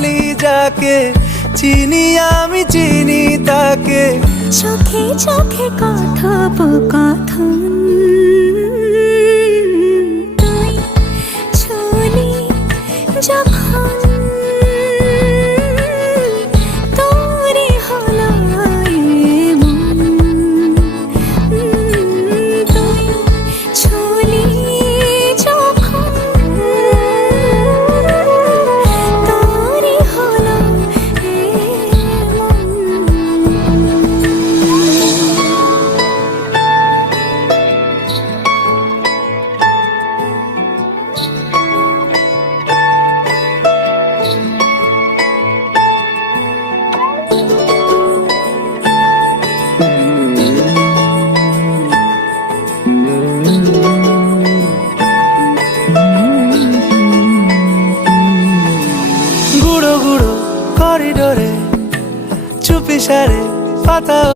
বলি যাকে, চিনি আমি চিনি তাকে। চোখে চোখে কথোপকথন, তুই ছুলি যখন তোরে হলো এমন, তুই ছুলি যখন তোরে হলো এমন। গুঁড়ো গুঁড়ো করিডোরে চুপি সারে পাতা